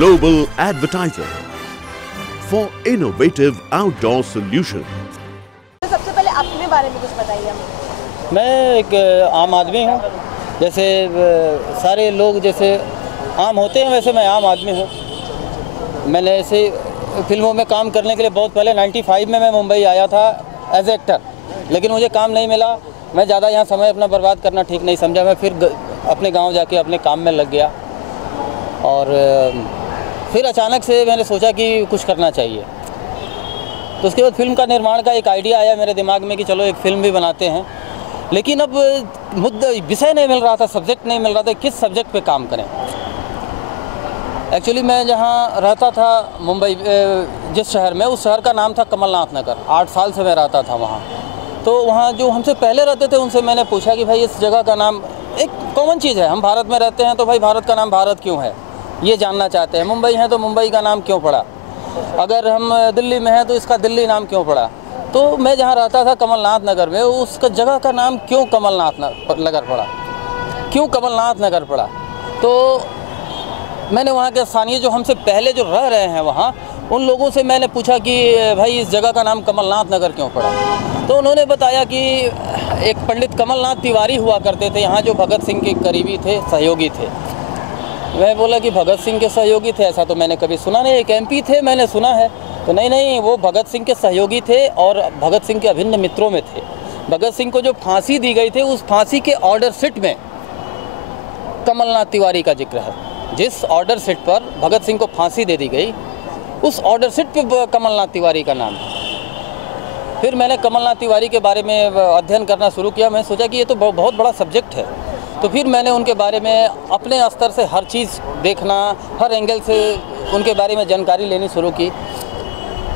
global advertiser for innovative outdoor solutions. सबसे पहले अपने बारे में कुछ बताइए हमें। मैं एक आम आदमी हूँ, जैसे सारे लोग जैसे आम होते हैं वैसे मैं आम आदमी हूँ। मैंने ऐसे फिल्मों में काम करने के लिए बहुत पहले 95 में मैं मुंबई आया था एज एक्टर, लेकिन मुझे काम नहीं मिला। मैं ज़्यादा यहाँ समय अपना बर्बाद करना ठीक नहीं समझा। मैं फिर अपने गांव जाके अपने काम में लग गया और फिर अचानक से मैंने सोचा कि कुछ करना चाहिए। तो उसके बाद फिल्म का निर्माण का एक आइडिया आया मेरे दिमाग में कि चलो एक फ़िल्म भी बनाते हैं, लेकिन अब मुद्दा विषय नहीं मिल रहा था, सब्जेक्ट नहीं मिल रहा था, किस सब्जेक्ट पे काम करें। एक्चुअली मैं जहाँ रहता था मुंबई, जिस शहर में, उस शहर का नाम था कमलनाथ नगर। 8 साल से मैं रहता था वहाँ। तो वहाँ जो हमसे पहले रहते थे उनसे मैंने पूछा कि भाई इस जगह का नाम, एक कॉमन चीज़ है, हम भारत में रहते हैं तो भाई भारत का नाम भारत क्यों है, ये जानना चाहते हैं। मुंबई है तो मुंबई का नाम क्यों पड़ा, अगर हम दिल्ली में हैं तो इसका दिल्ली नाम क्यों पड़ा। तो मैं जहाँ रहता था कमलनाथ नगर में, उसका जगह का नाम क्यों कमलनाथ नगर पड़ा, क्यों कमलनाथ नगर पड़ा। तो मैंने वहाँ के स्थानीय जो हमसे पहले जो रह रहे हैं वहाँ, उन लोगों से मैंने पूछा कि भाई इस जगह का नाम कमलनाथ नगर क्यों पड़ा। तो उन्होंने बताया कि एक पंडित कमलनाथ तिवारी हुआ करते थे यहाँ, जो भगत सिंह के करीबी थे, सहयोगी थे। मैं बोला कि भगत सिंह के सहयोगी थे, ऐसा तो मैंने कभी सुना नहीं। एक MP थे, मैंने सुना है। तो नहीं, वो भगत सिंह के सहयोगी थे और भगत सिंह के अभिन्न मित्रों में थे। भगत सिंह को जो फांसी दी गई थी, उस फांसी के ऑर्डर शीट में कमलनाथ तिवारी का जिक्र है। जिस ऑर्डर शीट पर भगत सिंह को फांसी दे दी गई, उस ऑर्डर शीट पे कमलनाथ तिवारी का नाम है। फिर मैंने कमलनाथ तिवारी के बारे में अध्ययन करना शुरू किया। मैं सोचा कि ये तो बहुत बड़ा सब्जेक्ट है। तो फिर मैंने उनके बारे में अपने स्तर से हर चीज़ देखना, हर एंगल से उनके बारे में जानकारी लेनी शुरू की।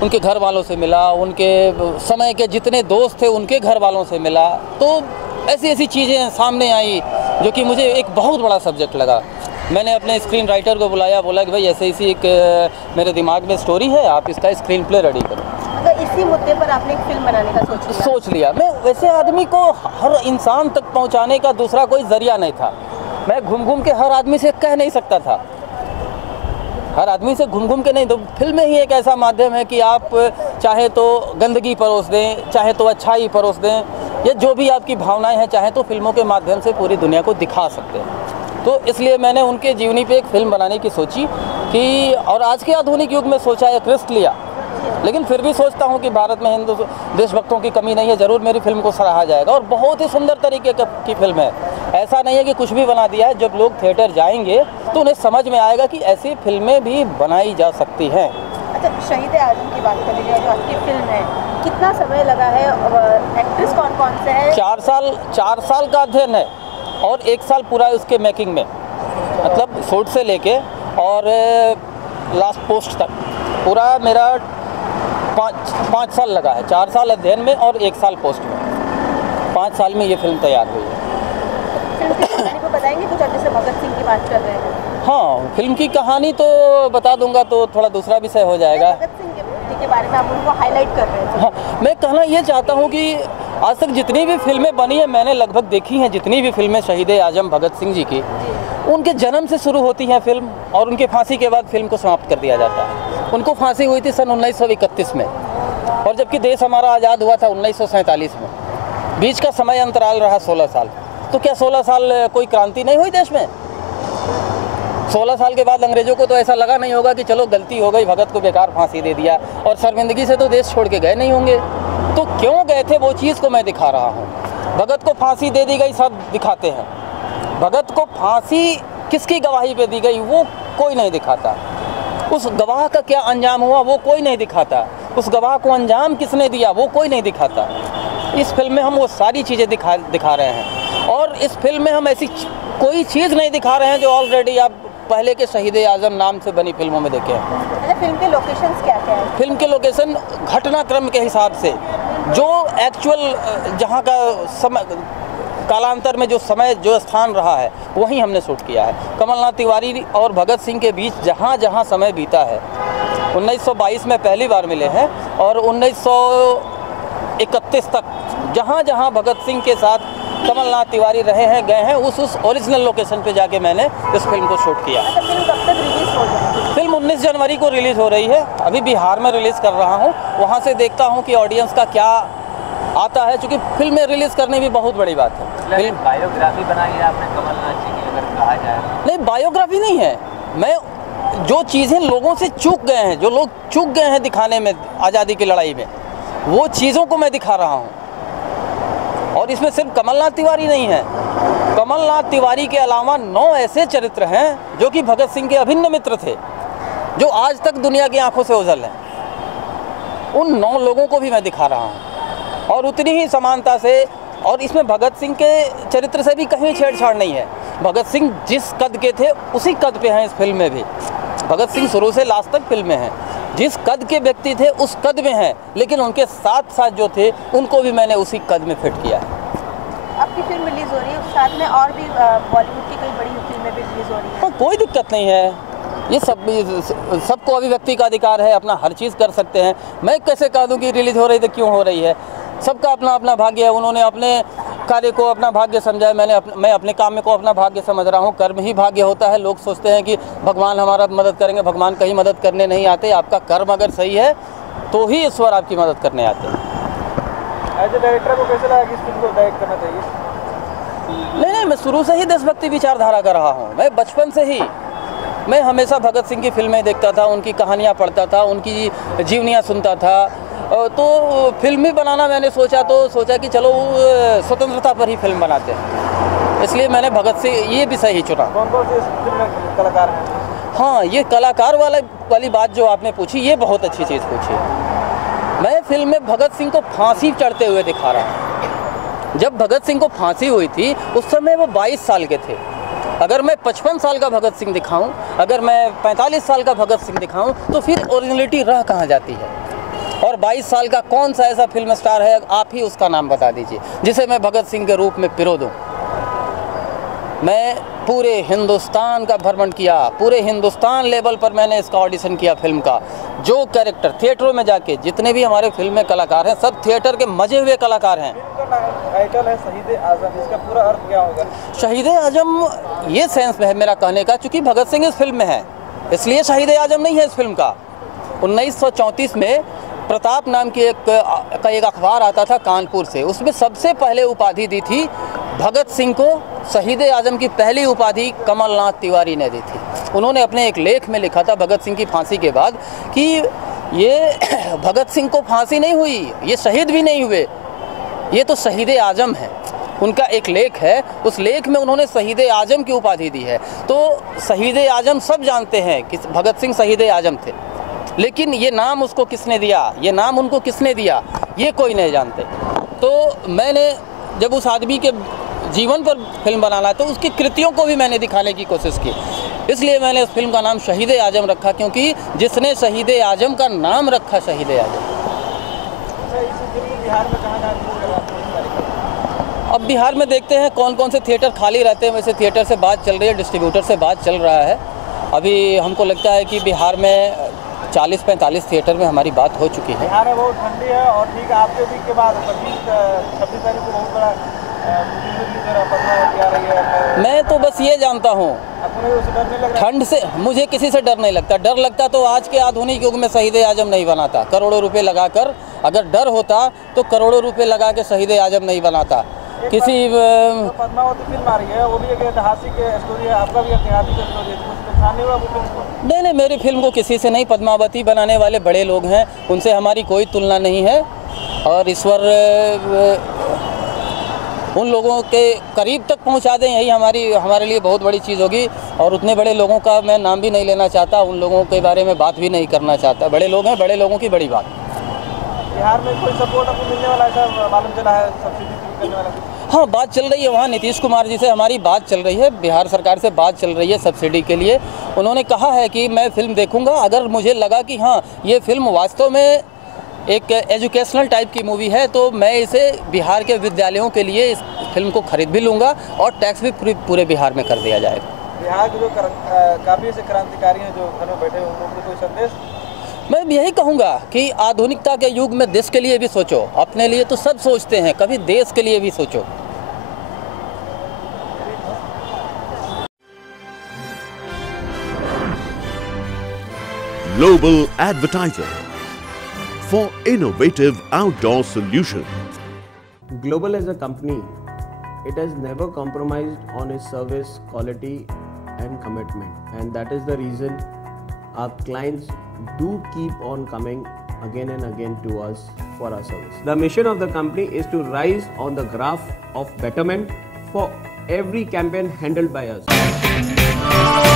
उनके घर वालों से मिला, उनके समय के जितने दोस्त थे उनके घर वालों से मिला। तो ऐसी चीज़ें सामने आई जो कि मुझे एक बहुत बड़ा सब्जेक्ट लगा। मैंने अपने स्क्रीन राइटर को बुलाया, बोला कि भाई ऐसे एक मेरे दिमाग में स्टोरी है, आप इसका स्क्रीन प्ले रेडी करो। तो इसी मुद्दे पर आपने एक फिल्म बनाने का सोच लिया? मैं वैसे आदमी को हर इंसान तक पहुंचाने का दूसरा कोई जरिया नहीं था। मैं घूम के हर आदमी से कह नहीं सकता था, हर आदमी से घूम के नहीं। तो फिल्में ही एक ऐसा माध्यम है कि आप चाहे तो गंदगी परोस दें, चाहे तो अच्छाई परोस दें, या जो भी आपकी भावनाएं हैं, चाहे तो फिल्मों के माध्यम से पूरी दुनिया को दिखा सकते हैं। तो इसलिए मैंने उनके जीवनी पे एक फिल्म बनाने की सोची कि, और आज के आधुनिक युग में सोचा, एक रिस्क लिया। लेकिन फिर भी सोचता हूँ कि भारत में हिंदू देशभक्तों की कमी नहीं है, ज़रूर मेरी फिल्म को सराहा जाएगा। और बहुत ही सुंदर तरीके की फिल्म है, ऐसा नहीं है कि कुछ भी बना दिया है। जब लोग थिएटर जाएंगे तो उन्हें समझ में आएगा कि ऐसी फिल्में भी बनाई जा सकती हैं। अच्छा, शहीद आजम की बात कर लीजिए, जो आपकी फिल्म है, कितना समय लगा है और एक्ट्रेस कौन से है? 4 साल का अध्ययन है और 1 साल पूरा उसके मेकिंग में, मतलब शूट से लेके और लास्ट पोस्ट तक पूरा मेरा 5 साल लगा है। 4 साल अध्ययन में और 1 साल पोस्ट में। 5 साल में ये फिल्म तैयार हुई है। फिल्म की कहानी को बताएंगे कुछ? जैसे भगत सिंह की बात कर रहे हैं। हाँ, फिल्म की कहानी तो बता दूंगा तो थोड़ा दूसरा विषय हो जाएगा। भगत सिंह के बारे में आप उनको हाईलाइट कर रहे हैं। हाँ, मैं कहना ये चाहता हूँ कि आज तक जितनी भी फिल्में बनी हैं, मैंने लगभग देखी हैं, जितनी भी फिल्में शहीद आजम भगत सिंह जी की, उनके जन्म से शुरू होती हैं फिल्म और उनके फांसी के बाद फिल्म को समाप्त कर दिया जाता है। उनको फांसी हुई थी सन 1931 में, और जबकि देश हमारा आज़ाद हुआ था 1947 में। बीच का समय अंतराल रहा 16 साल। तो क्या 16 साल कोई क्रांति नहीं हुई देश में? 16 साल के बाद अंग्रेजों को तो ऐसा लगा नहीं होगा कि चलो गलती हो गई, भगत को बेकार फांसी दे दिया, और शर्मिंदगी से तो देश छोड़ के गए नहीं होंगे। तो क्यों गए थे, वो चीज़ को मैं दिखा रहा हूँ। भगत को फांसी दे दी गई, सब दिखाते हैं। भगत को फांसी किसकी गवाही पे दी गई, वो कोई नहीं दिखाता। उस गवाह का क्या अंजाम हुआ, वो कोई नहीं दिखाता। उस गवाह को अंजाम किसने दिया, वो कोई नहीं दिखाता। इस फिल्म में हम वो सारी चीज़ें दिखा रहे हैं। और इस फिल्म में हम ऐसी कोई चीज़ नहीं दिखा रहे हैं जो ऑलरेडी आप पहले के शहीद आजम नाम से बनी फिल्मों में देखे हैं। अच्छा, फिल्म के लोकेशंस क्या है? फिल्म के लोकेशन घटनाक्रम के हिसाब से, जो एक्चुअल जहाँ का समय, कालांतर में जो समय, जो स्थान रहा है, वहीं हमने शूट किया है। कमलनाथ तिवारी और भगत सिंह के बीच जहाँ जहाँ समय बीता है, 1922 में पहली बार मिले हैं, और 1931 तक जहाँ जहाँ भगत सिंह के साथ कमलनाथ तिवारी रहे हैं, गए हैं, उस ओरिजिनल लोकेशन पे जाके मैंने इस फिल्म को शूट किया। फिल्म कब तक रिलीज हो जाएगी? फिल्म 19 जनवरी को रिलीज़ हो रही है। अभी बिहार में रिलीज़ कर रहा हूँ, वहाँ से देखता हूँ कि ऑडियंस का क्या आता है, क्योंकि फिल्म में रिलीज़ करनी भी बहुत बड़ी बात है। फिल्म बायोग्राफी बनाई है आपने कमलनाथ जी की, अगर कहा जाए? नहीं, बायोग्राफी नहीं है। मैं जो चीज़ें लोगों से चूक गए हैं, जो लोग चूक गए हैं दिखाने में आज़ादी की लड़ाई में, वो चीज़ों को मैं दिखा रहा हूँ। और इसमें सिर्फ कमलनाथ तिवारी नहीं है, कमलनाथ तिवारी के अलावा 9 ऐसे चरित्र हैं जो कि भगत सिंह के अभिन्न मित्र थे, जो आज तक दुनिया की आंखों से ओझल हैं। उन 9 लोगों को भी मैं दिखा रहा हूँ, और उतनी ही समानता से। और इसमें भगत सिंह के चरित्र से भी कहीं छेड़छाड़ नहीं है। भगत सिंह जिस कद के थे उसी कद पे हैं इस फिल्म में भी। भगत सिंह शुरू से लास्ट तक फिल्म में हैं, जिस कद के व्यक्ति थे उस कद में हैं, लेकिन उनके साथ साथ जो थे उनको भी मैंने उसी कद में फिट किया है। आपकी फिल्म रिलीज़ हो रही है, उस साथ में और भी बॉलीवुड की कई बड़ी फिल्में भी रिलीज़ हो रही हैं। तो कोई दिक्कत नहीं है, ये सबको अभिव्यक्ति का अधिकार है, अपना हर चीज़ कर सकते हैं। मैं कैसे कह दूं कि रिलीज़ हो रही तो क्यों हो रही है? सबका अपना अपना भाग्य है। उन्होंने अपने कार्य को अपना भाग्य समझा है, मैं अपने काम को अपना भाग्य समझ रहा हूँ। कर्म ही भाग्य होता है। लोग सोचते हैं कि भगवान हमारा मदद करेंगे, भगवान कहीं मदद करने नहीं आते। आपका कर्म अगर सही है तो ही ईश्वर आपकी मदद करने आते हैं। एज ए डायरेक्टर को कैसे लगा कि इस फिल्म को डायरेक्ट करना चाहिए? नहीं, मैं शुरू से ही देशभक्ति विचारधारा कर रहा हूँ। मैं बचपन से ही मैं हमेशा भगत सिंह की फिल्में देखता था, उनकी कहानियाँ पढ़ता था, उनकी जीवनियाँ सुनता था। तो फिल्म ही बनाना मैंने सोचा कि चलो स्वतंत्रता पर ही फिल्म बनाते हैं, इसलिए मैंने भगत सिंह ये विषय ही चुना। कौन-कौन से फिल्म में कलाकार हैं? हाँ, ये कलाकार वाली बात जो आपने पूछी, ये बहुत अच्छी चीज़ पूछी। मैं फिल्म में भगत सिंह को फांसी चढ़ते हुए दिखा रहा हूँ। जब भगत सिंह को फांसी हुई थी उस समय वो 22 साल के थे। अगर मैं 55 साल का भगत सिंह दिखाऊं, अगर मैं 45 साल का भगत सिंह दिखाऊं, तो फिर ओरिजिनलिटी रह कहाँ जाती है? और 22 साल का कौन सा ऐसा फिल्म स्टार है, आप ही उसका नाम बता दीजिए, जिसे मैं भगत सिंह के रूप में पिरो दूं। मैं पूरे हिंदुस्तान का भ्रमण किया, पूरे हिंदुस्तान लेवल पर मैंने इसका ऑडिशन किया फिल्म का। जो कैरेक्टर थिएटरों में जाके, जितने भी हमारे फिल्म में कलाकार हैं, सब थिएटर के मजे हुए कलाकार हैं। फिल्म का टाइटल है शहीद आजम, इसका पूरा अर्थ क्या होगा? शहीद आजम ये सेंस है मेरा कहने का, चूँकि भगत सिंह इस फिल्म में है, इसलिए शहीद आजम नहीं है इस फिल्म का। 1934 में प्रताप नाम की एक अखबार आता था कानपुर से, उसमें सबसे पहले उपाधि दी थी भगत सिंह को। शहीद आजम की पहली उपाधि कमलनाथ तिवारी ने दी थी। उन्होंने अपने एक लेख में लिखा था भगत सिंह की फांसी के बाद कि ये भगत सिंह को फांसी नहीं हुई, ये शहीद भी नहीं हुए, ये तो शहीद आजम है। उनका एक लेख है, उस लेख में उन्होंने शहीद आजम की उपाधि दी है। तो शहीद आजम सब जानते हैं कि भगत सिंह शहीद आजम थे, लेकिन ये नाम उसको किसने दिया, ये नाम उनको किसने दिया, ये कोई नहीं जानते। तो मैंने जब उस आदमी के जीवन पर फिल्म बनाना है तो उसकी कृतियों को भी मैंने दिखाने की कोशिश की, इसलिए मैंने उस फिल्म का नाम शहीद आजम रखा, क्योंकि जिसने शहीद आजम का नाम रखा शहीद आजम। अब बिहार में देखते हैं कौन कौन से थिएटर खाली रहते हैं। वैसे थिएटर से बात चल रही है, डिस्ट्रीब्यूटर से बात चल रहा है। अभी हमको लगता है कि बिहार में 40-45 थिएटर में हमारी बात हो चुकी है। बिहार में बहुत ठंडी है और ठीक आपके वीक के बाद 26 तारीख को बहुत बड़ा आ रही है। मैं तो बस ये जानता हूँ, ठंड से मुझे किसी से डर नहीं लगता। डर लगता तो आज के आधुनिक युग में शहीद आजम नहीं बनाता। करोड़ों रुपए लगाकर, अगर डर होता तो करोड़ों रुपए लगा के शहीद आजम नहीं बनाता। किसी पद्मावती फिल्म आ रही है, वो भी एक ऐतिहासिक स्टोरी है, आपका भी ऐतिहासिक स्टोरी है, कुछ नुकसान नहीं हुआ वो फिल्म? नहीं, मेरी फिल्म को किसी से नहीं, पद्मावती बनाने वाले बड़े लोग हैं, उनसे हमारी कोई तुलना नहीं है। और ईश्वर उन लोगों के करीब तक पहुंचा दें, यही हमारे लिए बहुत बड़ी चीज़ होगी। और उतने बड़े लोगों का मैं नाम भी नहीं लेना चाहता, उन लोगों के बारे में बात भी नहीं करना चाहता। बड़े लोग हैं, बड़े लोगों की बड़ी बात। बिहार में कोई सपोर्ट आपको मिलने वाला है, मालूम चला है सब्सिडी करने वाला? हाँ, बात चल रही है, वहाँ नीतीश कुमार जी से हमारी बात चल रही है, बिहार सरकार से बात चल रही है सब्सिडी के लिए। उन्होंने कहा है कि मैं फिल्म देखूंगा, अगर मुझे लगा कि हाँ ये फिल्म वास्तव में एक एजुकेशनल टाइप की मूवी है तो मैं इसे बिहार के विद्यालयों के लिए इस फिल्म को खरीद भी लूँगा और टैक्स भी पूरे बिहार में कर दिया जाएगा। बिहार के जो काफ़ी से क्रांतिकारी हैं जो घर में बैठे हैं, उन लोगों को कोई संदेश? मैं यही कहूँगा कि आधुनिकता के युग में देश के लिए भी सोचो। अपने लिए तो सब सोचते हैं, कभी देश के लिए भी सोचो। Global Advertiser for innovative outdoor solutions. Global as a company, it has never compromised on its service quality and commitment, and that is the reason our clients do keep on coming again and again to us for our service. The mission of the company is to rise on the graph of betterment for every campaign handled by us.